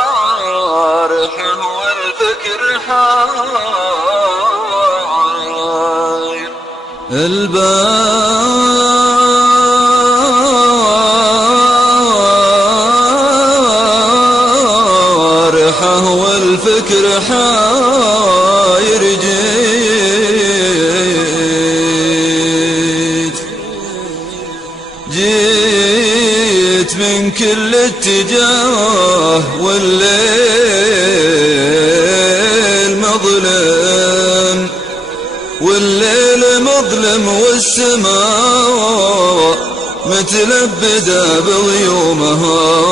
البارح والفكر حاير البارح والفكر حاير جيت من كل اتجاه والليل مظلم والسماء متلبدة بغيومها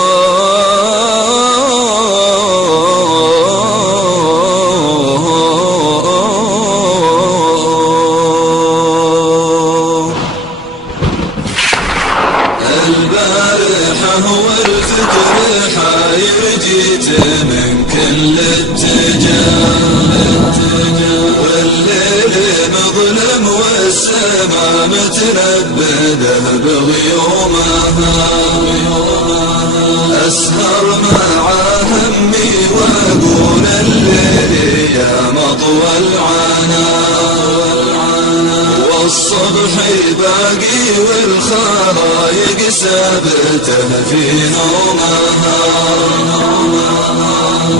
البارحة والفكر حاير جيت من كل اتجاه والليل مظلم والسماء متلبدة بغيومها أسهر مع همي وأقول الليل يا مطوى العناء والصبح باقي والخرايق ثابته في نومها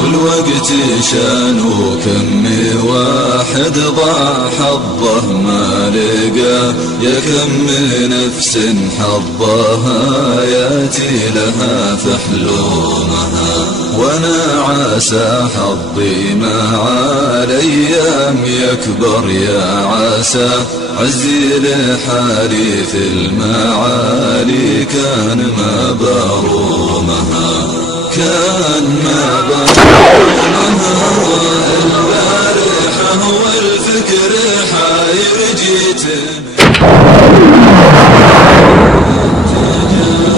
والوقت شانو كمي واحد ضاع حظه ما لقى يا كم نفس حظها ياتي لها في حلومها وانا عسى حظي مع الايام يكبر يا عسى عزي لحالي في المعالي كان ما برومها البارحة والفكر حاير جيت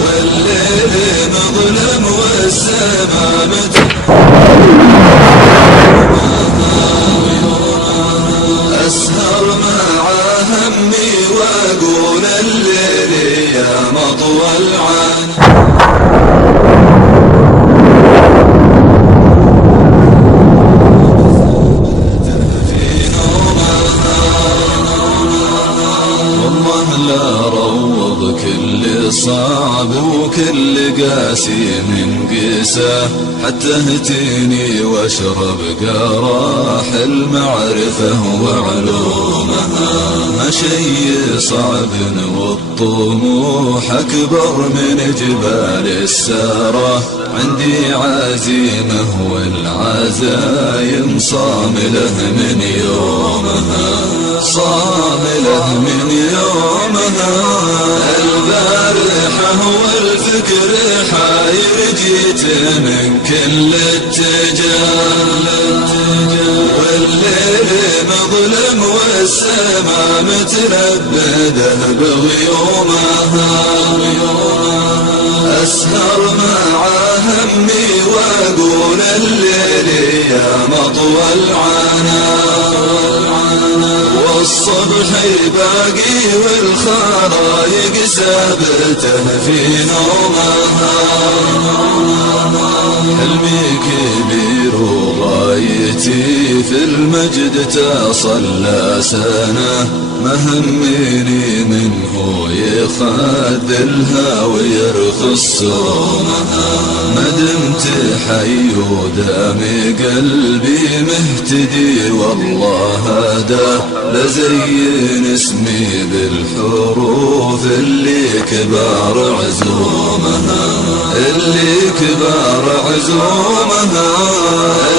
والليل مظلم والسماء أسهر مع همي وأقول الليل يا مطوى العين كل صعب وكل قاسي من قساه حتى اهتني واشرب قراح المعرفة وعلومها ما شي صعب والطموح أكبر من جبال السارة عندي عزيمة والعزايم صاملة من يومها البارحة والفكر حاير جيت من كل اتجاه والليل مظلم والسماء متلبدة بغيومها أسهر مع همي وأقول الليل يا مطوى العناء والصبح باقي والخرايق ثابته في نومها حلمي كبير وغايتي في المجد تصلى سنة ما همني منه يخذلها ويرخص صومها ما دمت حي ودامي قلبي مهتدي والله هدى لزين اسمي بالحروف اللي كبار عزومها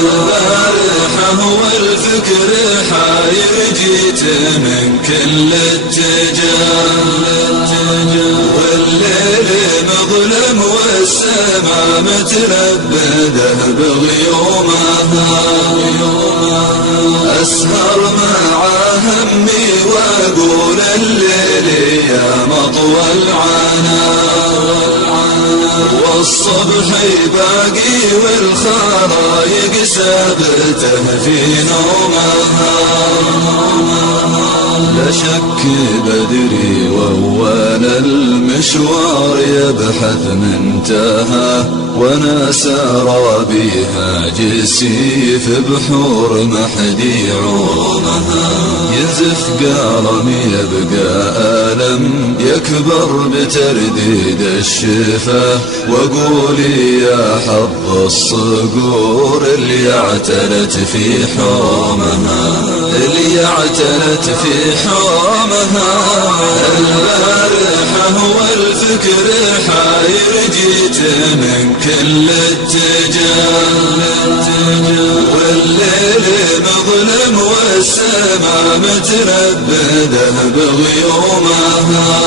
البارحة والفكر حاير جيت من كل اتجاه والليل مظلم والسماء متلبدة بغيومها أسهر مع همي وأقول الليل يا مطوى العناء والصبح باقي والخرايق ثابته في نومها لا شك بدري وأول المشوار يبحث منتهى، وانا سارى بها جسي في بحور ما حد يعومها. ينزف قلمي يبقى ألم يكبر بترديد الشفاه، واقولي يا حظ الصقور اللي اعتلت في حومها، اللي اعتلت في حومها. البارحة والفكر حاير جيت من كل اتجاه، والليل مظلم والسماء متلبده بغيومها.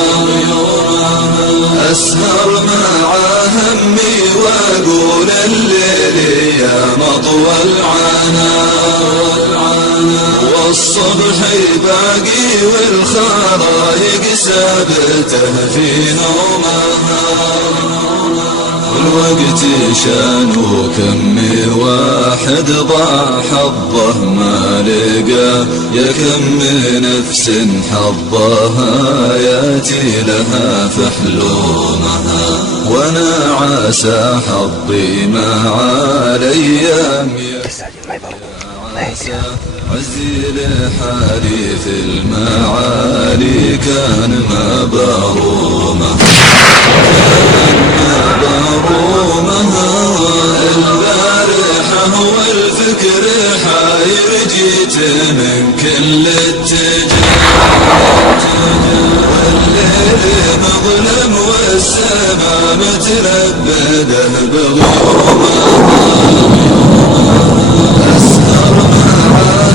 أسهر مع همي واقول الليل يا مطوى العنا، والصبح باقي والخرايق سابته في نومها. والوقت شانو كم واحد ضاع حظه ما لقى، يا كم نفس حظها ياتي لها في حلومها. وانا عسى حظي مع الايام عزي لحالي في المعالي كان ما برومه، البارحة والفكر حاير جيت من كل اتجاه، والليل مظلم والسماء متلبده بغيومها. أسهر مع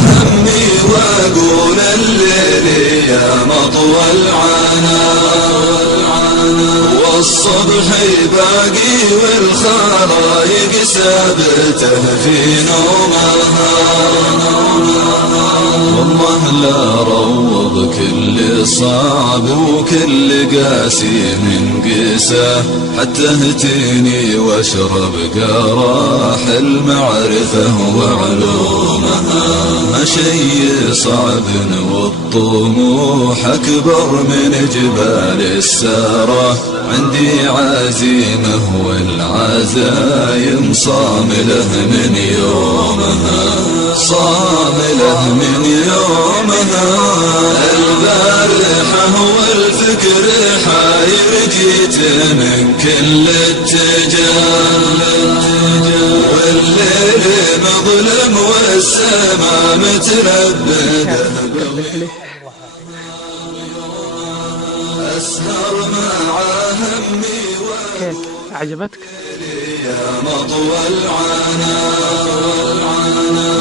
همي واقول الليل يا مطوى العنا، والصبح باقي والخرايق سابته في نومها. والله لا روض كل صعب وكل قاسي من قساه، حتى اهتني واشرب قراح المعرفة وعلومها. ما شي صعب والطموح أكبر من جبال السارة، عندي عزيمة والعزايم صاملة من يومها، صاملة من يومها. البارحة والفكر حاير جيت من كل اتجاه، والليل مظلم والسماء متلبده بغيومها. أسهر مع همي عجبتك يا مطوى العنا،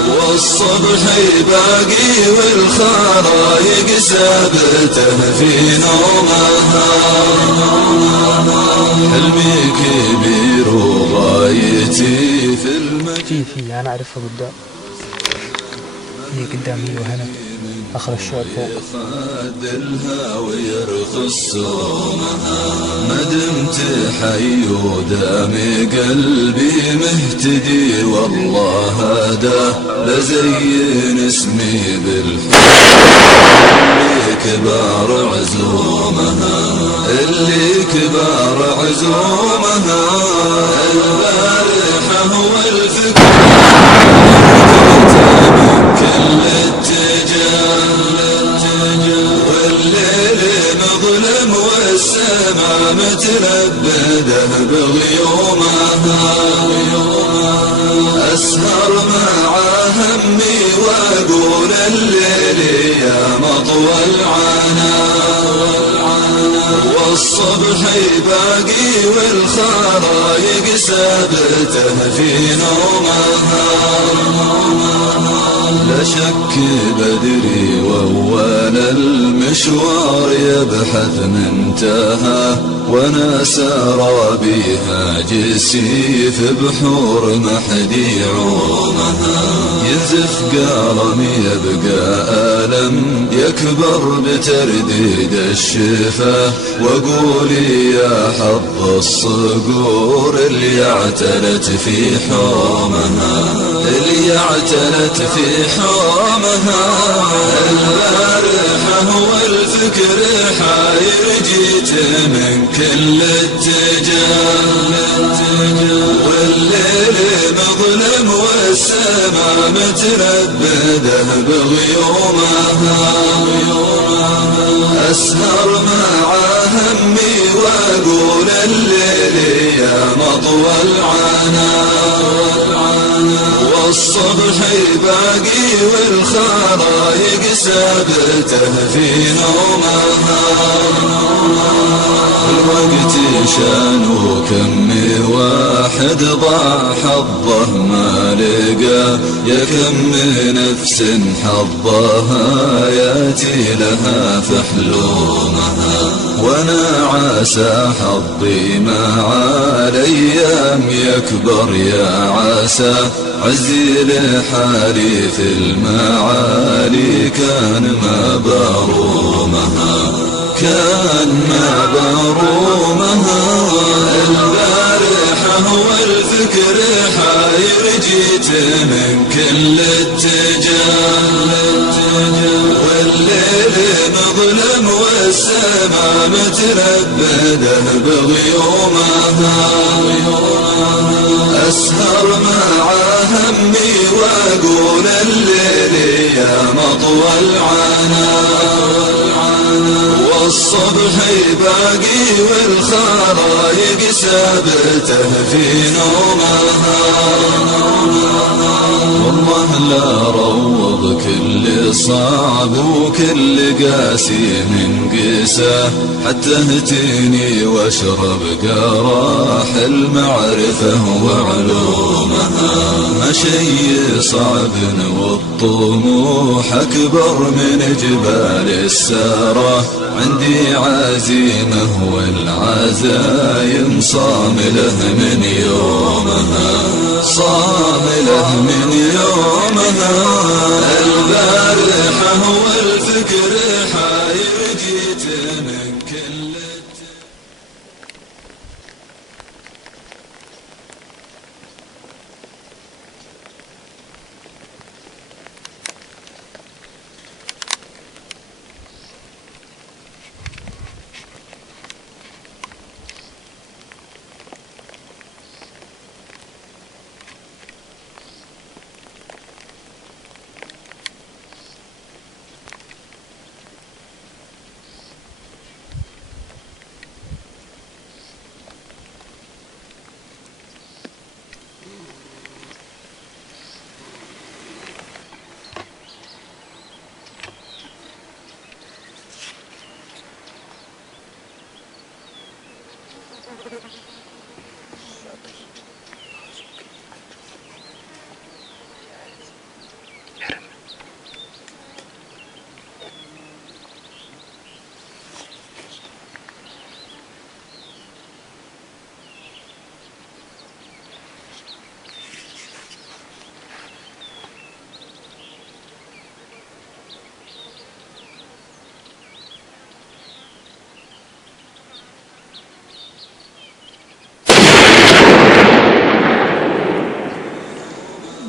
والصبح باقي والخرايق سابته في نومها. حلمي كبير وغايتي في المكان، أنا أعرفها قدام، هي قدامي وهنا آخر الشوط فوق. خادلها ويرخص صومها، ما دمت حي ودامي قلبي مهتدي والله هداه. لزين اسمي بالحب اللي كبار عزومها، اللي كبار عزومها. البارحة والفكر من كل اتجاه، والليل مظلم والسماء متلبده بغيومها. أسهر مع همي واقول الليل يا مطوى العنا، والصبح باقي والخرايق سابته في نومها. لا شك بدري وأول المشوار يبحث منتهى، وانا سارى بها جسي في بحور ما حد يعومها. ينزف قلمي يبقى ألم يكبر بترديد الشفاه، واقولي يا حظ الصقور اللي اعتلت في حومها، اللي اعتلت في حومها. البارحة والفكر حاير جيت من كل اتجاه والليل مظلم والسما متلبده بغيومها أسهر مع همي وأقول الليل يا مطوى العنا والصبح باقي والخرايق سابته في نومها الوقت شانو كمي واحد ضاع حظه ما لقى يا كم نفس حظها ياتي لها في حلومها وانا عسى حظي مع الايام يكبر يا عسى عزي لحالي في المعالي كان ما برومها البارحة والفكر حاير جيت من كل اتجاه والليل مظلم والسما متلبده بغيومها أسهر مع همي وأقول الليل يا مطوى العنا والصبح باقي والخرايق سابته في نومها والله لا روض كل صعب وكل قاسي من قساه حتى اهتني واشرب قراح المعرفة وعلومها ما شي صعب والطموح أكبر من جبال السارة عندي عزيمة والعزايم صامله من يومها البارحة والفكر حاير جيت من كل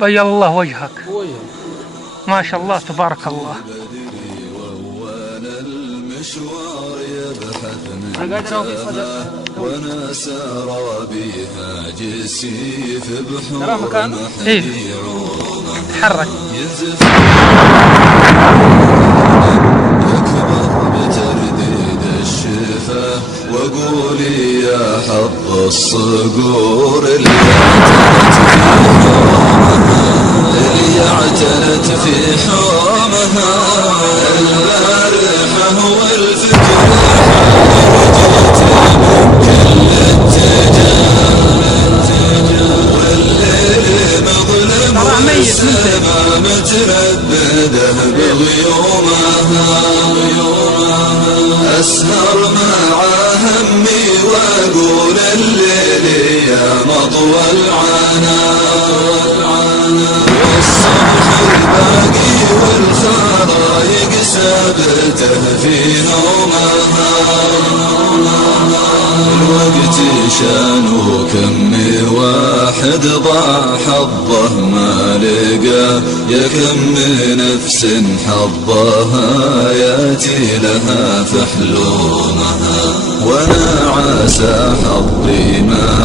بيض الله وجهك ما شاء الله تبارك الله. وانا سارى بها جسي في بحور ايه تحرك يكبر بترديد الشفاه وقولي يا حظ الصقور اللي اعتنت في حومها البارحة والفكر متلبده بغيومها أسهر مع همي وأقول الليل يا مطوى العنا والصبح الباقي والخرايق سابته في نومها الوقت شانه كمي واحد ضاع حظه ما لقى يا كم من نفس حظها ياتي لها فحلومها. وانا عسى حظي مع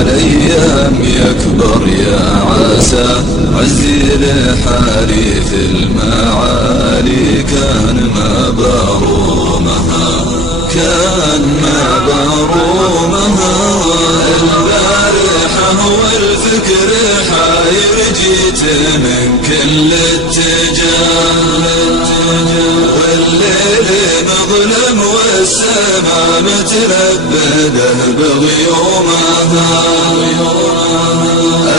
الايام يكبر يا عسى عزي لحالي في المعالي كان ما برومها كان ما برومها. البارحة والفكر حاير جيت من كل اتجاه والليل مظلم والسماء متلبده بغيومها.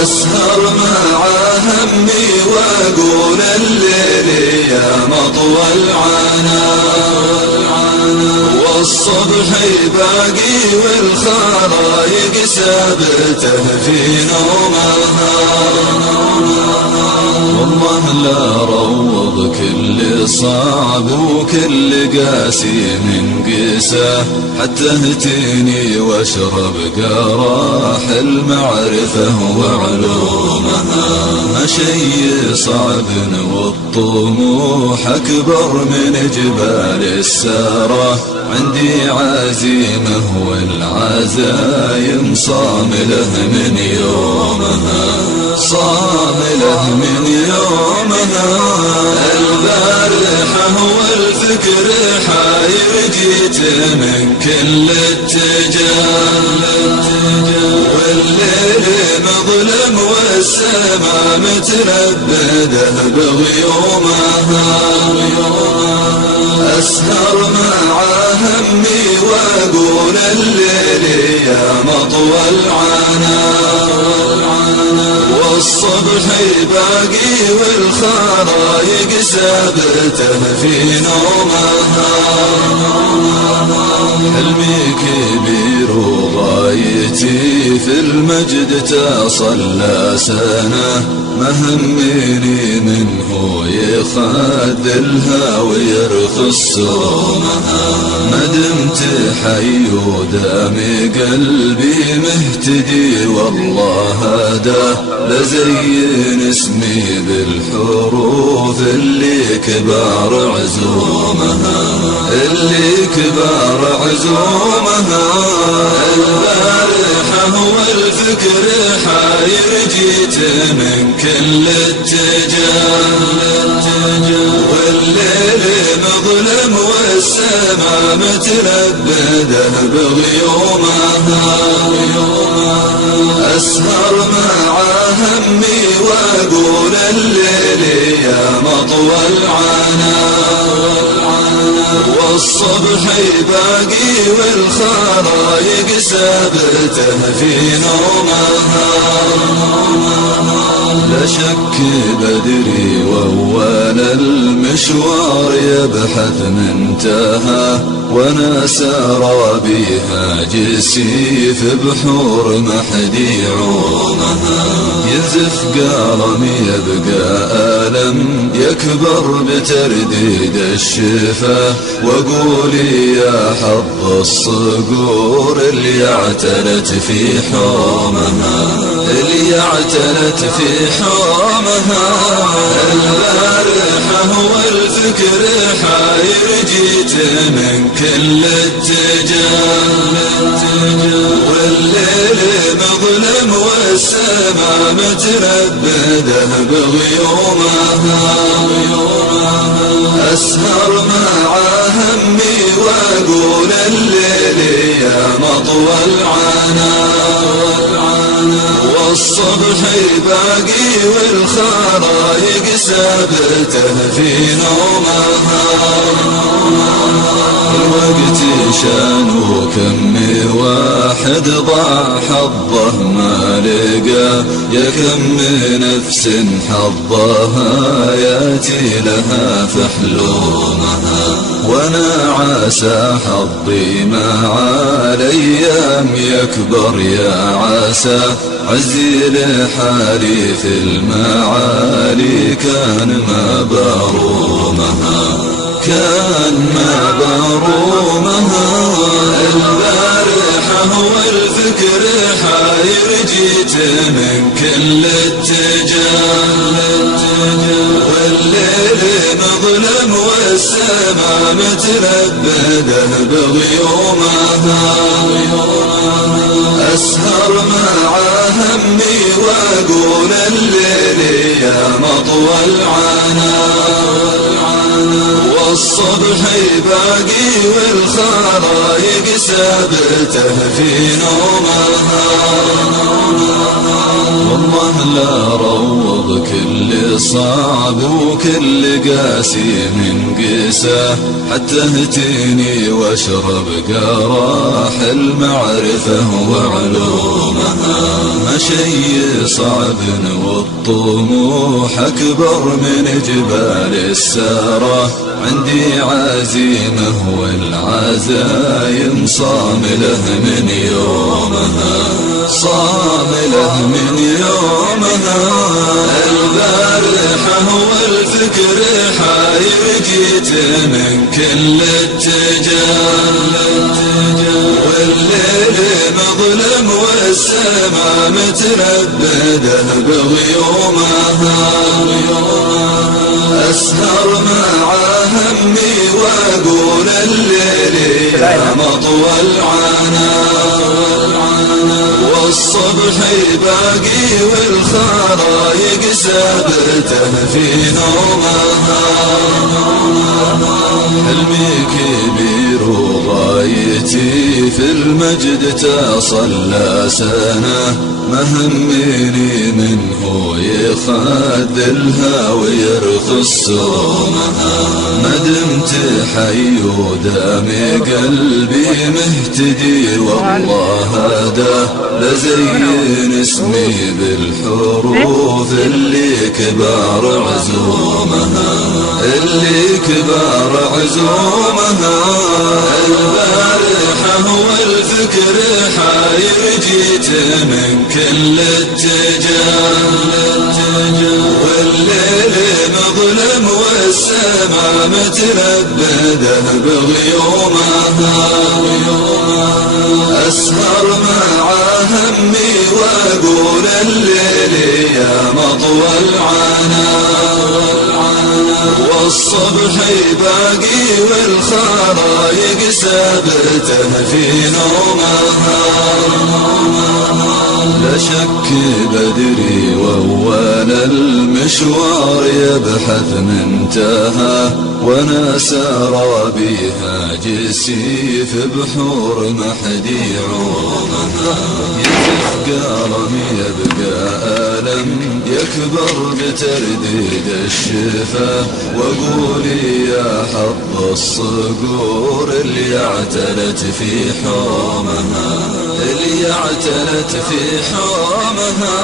أسهر مع همي وأقول الليل يا مطوى العنا والصبح باقي والخرايق سابته في نومها. والله لا روض كل صعب وكل قاسي من قساه حتى اهتني واشرب قراح المعرفة وعلومها. شي صعب والطموح أكبر من جبال السارة عندي عزيمة والعزايم صاملة من يومها صاملة من يومها. البارحة والفكر حاير جيت من كل اتجاه والليل مظلم والسماء متلبده بغيومها. أسهر مع همي وأقول الليل يا مطوى العنا والصبح باقي والخرايق سابته في نومها. حلمي كبير وغايتي في المجد تصلى سنة ما همني منه يخذلها ويرخص صومها. ما دمت حي ودامي قلبي مهتدي والله هداه لزين اسمي بالحروف اللي كبار عزومها اللي كبار عزومها. البارحة والفكر حاير جيت من كل اتجاه والليل مظلم والسماء متلبده بغيومها. أسهر مع همي وأقول الليل يا مطوى العنا والصبح باقي والخرايق سابته في نومها. لا شك بدري وأول المشوار يبحث منتهى وانا سارى بها جسي في بحور ما حد يعومها. ينزف قلمي يبقى ألم يكبر بترديد الشفاه واقول يا حظ الصقور اللي اعتلت في حومها اللي اعتلت في حومها. البارحة والفكر حاير جيت من كل اتجاه والليل مظلم والسماء متلبده بغيومها. أسهر مع همي وأقول الليل يا مطوى العنا والصبح باقي والخرايق سابته في نومها. الوقت شانه كم واحد ضاع حظه ما لقى يا كم نفس حظها ياتي لها فحلومها. وانا عسى حظي مع الايام يكبر يا عسى عزي لحالي في المعالي كان ما برومها كان ما برومها. البارحة والفكر حاير جيت من كل اتجاه، والليل مظلم والسماء متلبده بغيومها، أسهر مع همي وأقول الليل يا مطوى العنا، والصبح باقي والخرايق سابته في نومها. والله لا روض كل صعب وكل قاسي من قساه، حتى اهتني واشرب قراح المعرفة وعلومها. ما شي صعب والطموح أكبر من جبال السارة، عندي عزيمة والعزايم صاملة من يومها، صاملة من يومها. البارحة والفكر حاير جيت من كل اتجاه، والليل مظلم والسماء متلبده بغيومها، أسهر مع همي وأقول الليل يا مطوى العنا، والصبح باقي والخرايق سابته في نومها. حلمي كبير وغايتي في المجد تصلى سنة، ما همني منه يخذلها ويرخص سومها. ما دمت حي ودامي قلبي مهتدي والله هداه، لزين اسمي بالحروف اللي كبار عزومها، اللي كبار عزومها. البارحة والفكر حاير جيت من كل اتجاه، والليل مظلم والسماء متلبده بغيومها، أسهر مع همي وأقول الليل يا مطوى العنا، والصبح باقي والخرايق سابته في نومها. لا شك بدري وأول المشوار يبحث منتهى، وانا سارى بها جسي في بحور ما حد يعومها. يتفقرم يبقى ألم يكبر بترديد الشفا، وقولي يا حظ الصقور اللي اعتلت في حومها، اللي اعتلت في حومها.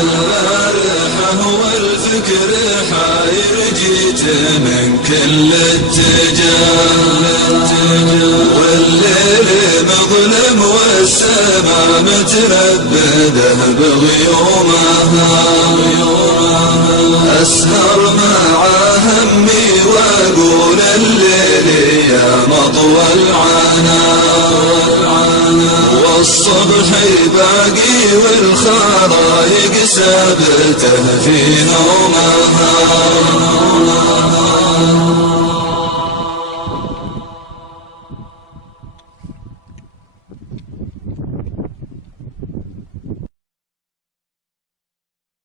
البارحة والفكر حاير جيت من كل اتجاه، والليل مظلم والسماء متلبده بغيومها. أسهر مع همي وأقول الليل يا مطوى العنا، والصبح باقي والخرايق سابته في نومها.